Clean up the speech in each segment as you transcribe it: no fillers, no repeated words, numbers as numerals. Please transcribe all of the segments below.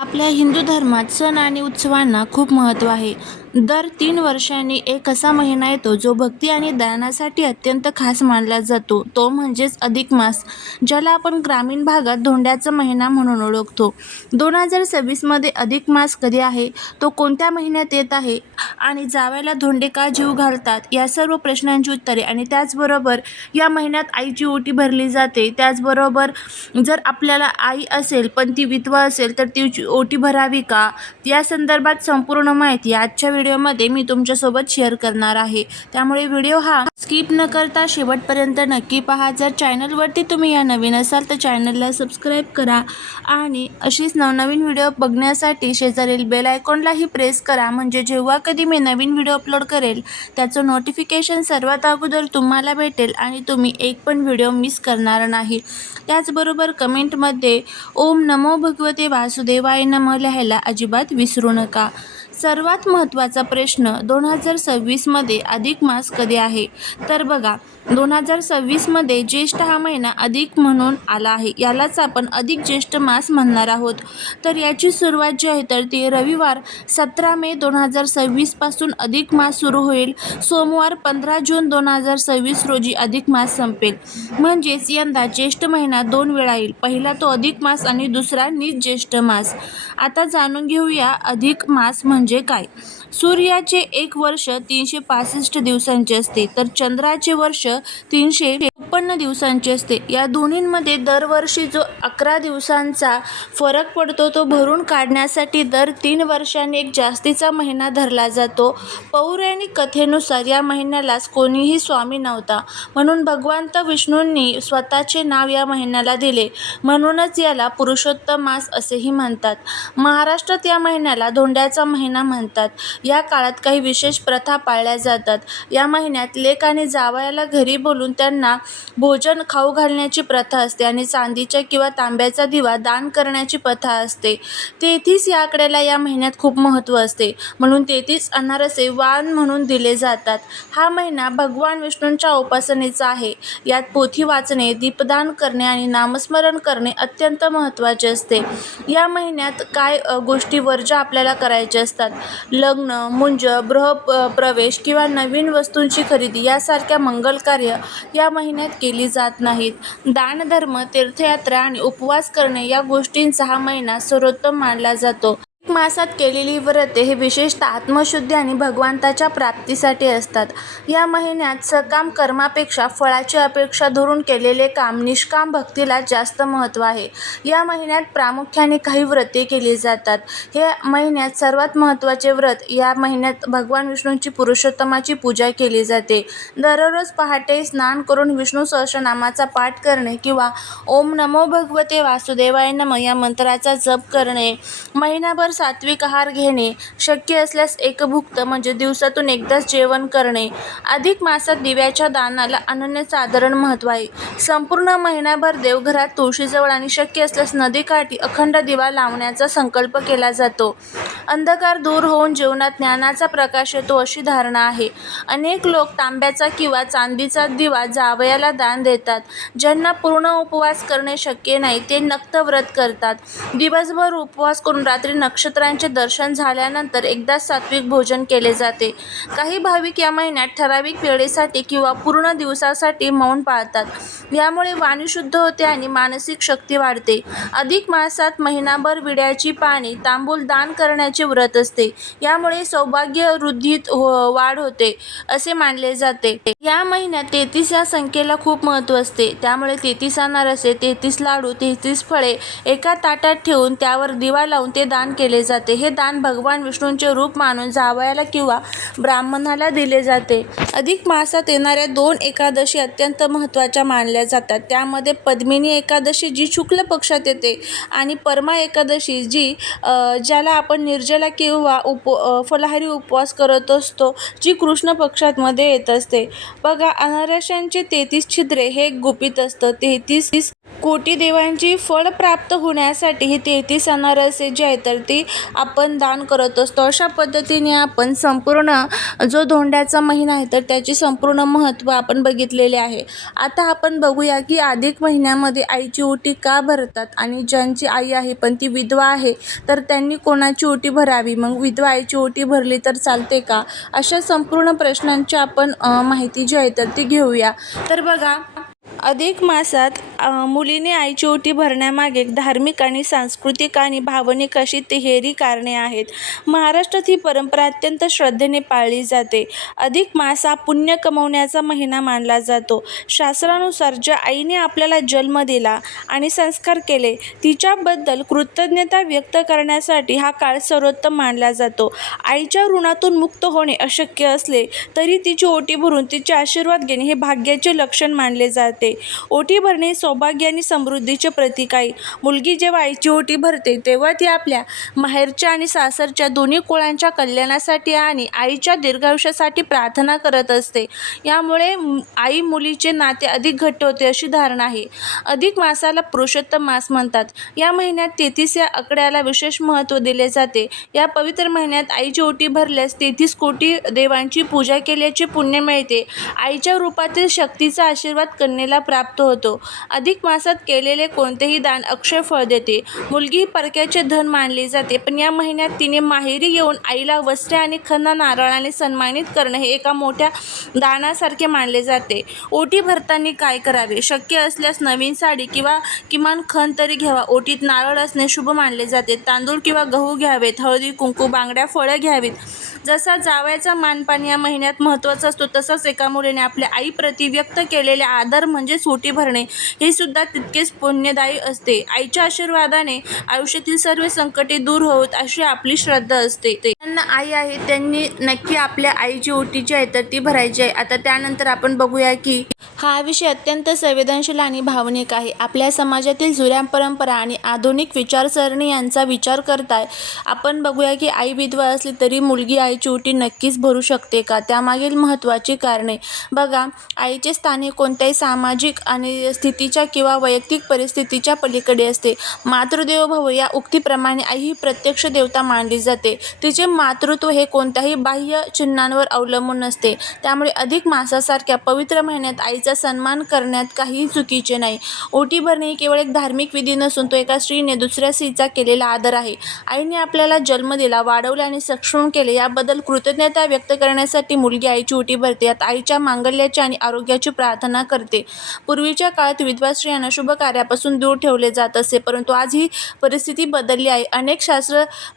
आपल्या हिंदू धर्मात सण आणि उत्सवांना खूप महत्त्व आहे. दर 3 वर्षांनी एक असा महिना येतो जो भक्ती आणि दानासाठी अत्यंत खास मानला जातो. तो म्हणजेच अधिक मास, ज्याला आपण ग्रामीण भागात धोंड्याचा महिना म्हणून ओळखतो. 2026 मध्ये अधिक मास कधी आहे, तो कोणत्या महिन्यात येत आहे आणि जावयाला धोंडे का जेवू घालतात, या सर्व प्रश्नांची उत्तरे आणि त्याचबरोबर या महिन्यात आईची ओटी भरली जाते. त्याचबरोबर जर आपल्याला आई असेल पण ती विधवा असेल तर तिची ओटी भरावी का, या संदर्भात संपूर्ण माहिती आजच्या व्हिडिओमध्ये मी तुमच्यासोबत शेअर करणार आहे. त्यामुळे व्हिडिओ हा स्किप न करता शेवटपर्यंत नक्की पहा. जर चॅनलवरती तुम्ही या नवीन असाल तर चॅनलला सबस्क्राईब करा आणि अशीच नवनवीन व्हिडिओ बघण्यासाठी शेजारील बेल आयकॉनलाही प्रेस करा, म्हणजे जेव्हा कधी मी नवीन व्हिडिओ अपलोड करेल त्याचं नोटिफिकेशन सर्वात अगोदर तुम्हाला भेटेल आणि तुम्ही एक पण व्हिडिओ मिस करणार नाही. त्याचबरोबर कमेंटमध्ये ओम नमो भगवते वासुदेवाय नमः लिहायला अजिबात विसरू नका. सर्वात महत्त्वाचा प्रश्न, 2026 मध्ये अधिक मास कधी आहे? तर बघा, 2026 मध्ये ज्येष्ठ हा महिना अधिक म्हणून आला आहे. यालाच आपण अधिक ज्येष्ठ मास म्हणणार आहोत. तर याची सुरुवात जी आहे तर ती रविवार 17 मे 2026 पासून अधिक मास सुरू होईल. सोमवार 15 जून 2026 रोजी अधिक मास संपेल. म्हणजेच यंदा ज्येष्ठ महिना 2 वेळा येईल. पहिला तो अधिक मास आणि दुसरा नीच ज्येष्ठ मास. आता जाणून घेऊया अधिक मास म्हणजे काय. सूर्याचे एक वर्ष 365 दिवसांचे असते, तर चंद्राचे वर्ष 353 दिवसांचे असते. या दोन्हींमध्ये दरवर्षी जो 11 दिवसांचा फरक पडतो तो भरून काढण्यासाठी दर 3 वर्षांनी एक जास्तीचा महिना धरला जातो. पौराणिक कथेनुसार या महिन्यालाच कोणीही स्वामी नव्हता, म्हणून भगवंत विष्णूंनी स्वतःचे नाव या महिन्याला दिले. म्हणूनच याला पुरुषोत्तम मास असेही म्हणतात. महाराष्ट्रात या महिन्याला धोंड्याचा महिना म्हणतात. या काळात काही विशेष प्रथा पाळल्या जातात. या महिन्यात लेक आणि जावयाला घरी बोलून त्यांना भोजन खाऊ घालण्याची प्रथा असते आणि चांदीच्या किंवा तांब्याचा दिवा दान करण्याची प्रथा असते. 33 या आकड्याला या महिन्यात खूप महत्त्व असते, म्हणून 33 अनारसे वाण म्हणून दिले जातात. हा महिना भगवान विष्णूंच्या उपासनेचा आहे. यात पोथी वाचणे, दीपदान करणे आणि नामस्मरण करणे अत्यंत महत्त्वाचे असते. या महिन्यात काय गोष्टी वर्ज्य आपल्याला करायच्या असतात? लग्न, मुंज, गृहप्रवेश किंवा नवीन वस्तूंची खरेदी यासारख्या मंगल कार्य या महिन्यात केली जात नाहीत. दानधर्म, तीर्थयात्रा आणि उपवास करणे या गोष्टींचा हा महिना सर्वोत्तम मानला जातो. अधिक मासात केलेली व्रते हे विशेषतः आत्मशुद्धी आणि भगवंताच्या प्राप्तीसाठी असतात. या महिन्यात सकाम कर्मापेक्षा फळाची अपेक्षा धरून केलेले काम, निष्काम भक्तीला जास्त महत्त्व आहे. या महिन्यात प्रामुख्याने काही व्रते केली जातात. या महिन्यात सर्वात महत्त्वाचे व्रत, या महिन्यात भगवान विष्णूंची पुरुषोत्तमाची पूजा केली जाते. दररोज पहाटे स्नान करून विष्णू सहस्रनामाचा पाठ करणे किंवा ओम नमो भगवते वासुदेवाय नमः या मंत्राचा जप करणे. महिनाभर सात्विक आहार घेणे, शक्य असल्यास एकभुक्त म्हणजे दिवसातून एकदाच जेवण करणे. अधिक मासात दिव्याच्या दानाला अनन्यसाधारण महत्त्व आहे. संपूर्ण महिनाभर देवघरात, तुळशीजवळ आणि शक्य असल्यास नदीकाठी अखंड दिवा लावण्याचा संकल्प केला जातो. अंधकार दूर होऊन जीवनात ज्ञानाचा प्रकाश येतो अशी धारणा आहे. अनेक लोक तांब्याचा किंवा चांदीचा दिवा जावयाला दान देतात. ज्यांना पूर्ण उपवास करणे शक्य नाही ते नक्त व्रत करतात. दिवसभर उपवास करून रात्री नक्षत्रांचे दर्शन झाल्यानंतर एकदाच सात्विक भोजन केले जाते. काही भाविक या महिन्यात ठराविक वेळेसाठी किंवा पूर्ण दिवसासाठी मौन पाळतात. यामुळे वाणी शुद्ध होते आणि मानसिक शक्ती वाढते. अधिक मासात महिनाभर विड्याची पाने, तांबूल दान करण्याचे व्रत असते. यामुळे सौभाग्य वृद्धीत वाढ होते असे मानले जाते. या महिन्यात 33 या संख्येला खूप महत्त्व असते. त्यामुळे 33 अनारसे, 33 लाडू, 33 फळे एका ताटात ठेवून त्यावर दिवा लावून ते दान केले जाते. हे दान भगवान विष्णूंचे रूप मानून जावयाला किंवा ब्राह्मणाला दिले जाते. अधिक मासात येणाऱ्या 2 एकादशी अत्यंत महत्त्वाच्या मानल्या जातात. त्यामध्ये पद्मिनी एकादशी जी शुक्ल पक्षात येते आणि परमा एकादशी ज्याला आपण निर्जला किंवा फलाहारी उपवास करत असतो, जी कृष्ण पक्षात मध्ये येत असते. बघा, अनारशांचे 33 छिद्रे हे एक गुपित असतं. 33 कोटी देवांची फळ प्राप्त होण्यासाठी हे 33 अनारसे जे आहेत तर ती आपण दान करत असतो. अशा पद्धतीने आपण संपूर्ण जो धोंड्याचा महिना आहे तर त्याची संपूर्ण महत्त्व आपण बघितलेले आहे. आता आपण बघूया की अधिक महिन्यामध्ये आईची ओटी का भरतात आणि ज्यांची आई आहे पण ती विधवा आहे तर त्यांनी कोणाची ओटी भरावी, मग विधवा आईची ओटी भरली तर चालते का, अशा संपूर्ण प्रश्नांची आपण माहिती जी आहे तर ती घेऊया. तर बघा, अधिक मासात मुलीने आईची ओटी भरण्यामागे धार्मिक आणि सांस्कृतिक आणि भावनिक अशी तिहेरी कारणे आहेत. महाराष्ट्रात ही परंपरा अत्यंत श्रद्धेने पाळली जाते. अधिक मास हा पुण्य कमवण्याचा महिना मानला जातो. शास्त्रानुसार ज्या आईने आपल्याला जन्म दिला आणि संस्कार केले तिच्याबद्दल कृतज्ञता व्यक्त करण्यासाठी हा काळ सर्वोत्तम मानला जातो. आईच्या ऋणातून मुक्त होणे अशक्य असले तरी तिची ओटी भरून तिचे आशीर्वाद घेणे हे भाग्याचे लक्षण मानले जाते. ओटी भरणे सौभाग्य आणि समृद्धीचे प्रतीक आहे. मुलगी जेव्हा आईची ओटी भरते तेव्हा ती आपल्या माहेरच्या आणि सासरच्या दोन्ही कुळांच्या कल्याणासाठी आणि आईच्या दीर्घायुष्यासाठी प्रार्थना करत असते. यामुळे आई मुलीचे नाते अधिक घट्ट होते अशी धारणा आहे. अधिक मासाला पुरुषोत्तम मास म्हणतात. या महिन्यात 33 या आकड्याला विशेष महत्त्व दिले जाते. या पवित्र महिन्यात आईची ओटी भरल्यास 33 कोटी देवांची पूजा केल्याचे पुण्य मिळते. आईच्या रूपातील शक्तीचा आशीर्वाद कन्येला प्राप्त होतो. अधिक मासात केलेले कोणतेही दान अक्षय फळ देते. मुलगी ही परक्याचे धन मानली जाते, पण या महिन्यात तिने माहेरी येऊन आईला वस्त्रे आणि खण नारळाने सन्मानित करणे हे एका मोठ्या दानासारखे मानले जाते. ओटी भरताना काय करावे? शक्य असल्यास नवीन साडी किंवा किमान खण तरी घ्यावा. ओटीत नारळ असणे शुभ मानले जाते. तांदूळ किंवा गहू घ्यावेत. हळदी कुंकू, बांगड्या, फळं घ्यावीत. जसा जावयाचा मानपान या महिन्यात महत्त्वाचा असतो तसंच एका मुलीने आपल्या आईप्रती व्यक्त केलेले आदर म्हणजेच ओटी भरणे हे सुद्धा तितकेच पुण्यदायी असते. आईच्या आशीर्वादाने आयुष्यातील सर्व संकटे दूर होत अशी आपली श्रद्धा असते. ज्यांना आई आहे त्यांनी नक्की आपल्या आईची ओटी जी आहे तर ती भरायची आहे. आता त्यानंतर आपण बघूया की हा विषय अत्यंत संवेदनशील आणि भावनिक आहे. आपल्या समाजातील जुन्या परंपरा आणि आधुनिक विचारसरणी यांचा विचार करता आपण बघूया की आई विधवा असली तरी मुलगी आईची ओटी नक्कीच भरू शकते का? त्यामागील महत्त्वाची कारणे बघा. आईचे स्थान हे कोणत्याही सामाजिक आणि स्थितीच्या किंवा वैयक्तिक परिस्थितीच्या पलीकडे असते. मातृदेवो भव या उक्तीप्रमाणे आई ही प्रत्यक्ष देवता मानली जाते. तिचे मातृत्व हे कोणत्याही बाह्य चिन्हांवर अवलंबून नसते. त्यामुळे अधिक मासासारख्या पवित्र महिन्यात आईचा सन्मान करण्यात काहीही चुकीचे नाही. ओटी भरणे ही केवळ एक धार्मिक विधी नसून तो एका स्त्रीने दुसऱ्या स्त्रीचा केलेला आदर आहे. आईने आपल्याला जन्म दिला, वाढवले आणि सक्षम केले याबद्दल कृतज्ञता व्यक्त करण्यासाठी मुलगी आईची ओटी भरते. यात आईच्या मांगल्याची आणि आरोग्याची प्रार्थना करते. पूर्वीच्या काळात विधवा स्त्रियांना शुभ कार्यापासून दूर ठेवले जात असे, परंतु आज ही परिस्थिती बदलली आहे. अनेक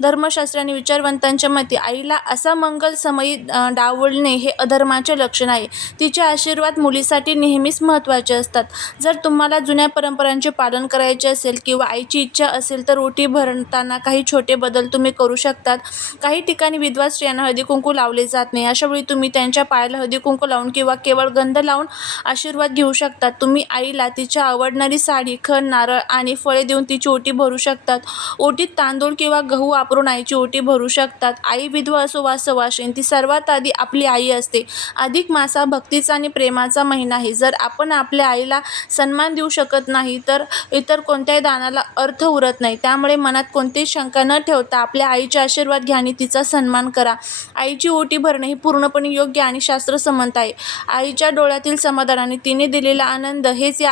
धर्मशास्त्र आणि विचारवंतांच्या मते आईला असा मंगल समयी डावलणे हे अधर्माचे लक्षण आहे. तिचे आशीर्वाद मुलीसाठी नेहमीच महत्त्वाचे असतात. जर तुम्हाला जुन्या परंपरांचे पालन करायचे असेल किंवा आईची इच्छा असेल तर ओटी भरताना काही छोटे बदल तुम्ही करू शकतात. काही ठिकाणी विधवा स्त्रियांना हळदी कुंकू लावले जात नाही. अशावेळी तुम्ही त्यांच्या पायाला हळदी कुंकू लावून किंवा केवळ गंध लावून आशीर्वाद घेऊ शकतात. तुम्ही आईला तिच्या आवडणारी साडी, खण, नारळ आणि फळे देऊन तिची ओटी भरू शकतात. ओटीत तांदूळ किंवा गहू वापरून आईची ओटी भरू शकतात. आई विधवा असो वा सवाशीण, ती सर्वात आधी आपली आई असते. अधिक मास हा भक्तीचा आणि प्रेमाचा महिना आहे. जर आपण आपल्या आईला सन्मान देऊ शकत नाही तर इतर कोणत्याही दानाला अर्थ उरत नाही. त्यामुळे मनात कोणतीही शंका न ठेवता आपल्या आईचे आशीर्वाद घ्या आणि तिचा सन्मान करा. आईची ओटी भरणे हे पूर्णपणे योग्य आणि शास्त्रसंमत आहे. आईच्या डोळ्यातील समाधान आणि तिने दिलेला आनंद हेच या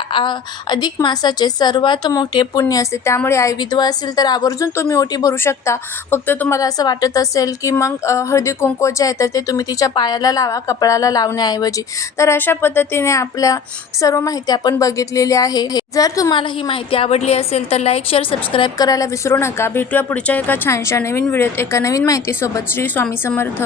अधिक मासाचे सर्वात मोठे पुण्य असते. त्यामुळे आई विधवा असेल तर आवर्जून तुम्ही ओटी भरू शकता. फक्त तुम्हाला असं वाटत असेल की मग हळदी कुंकू जे आहे तर ते तुम्ही तिच्या पायाला लावा, कपाळाला लावण्याऐवजी. तर अशा पद्धतीने आपल्या सर्व माहिती आपण बघितलेली आहे. जर तुम्हाला ही माहिती आवडली असेल तर लाईक, शेअर, सबस्क्राईब करायला विसरू नका. भेटूया पुढच्या एका छानशा नवीन व्हिडिओत एका नवीन माहितीसोबत. श्री स्वामी समर्थ.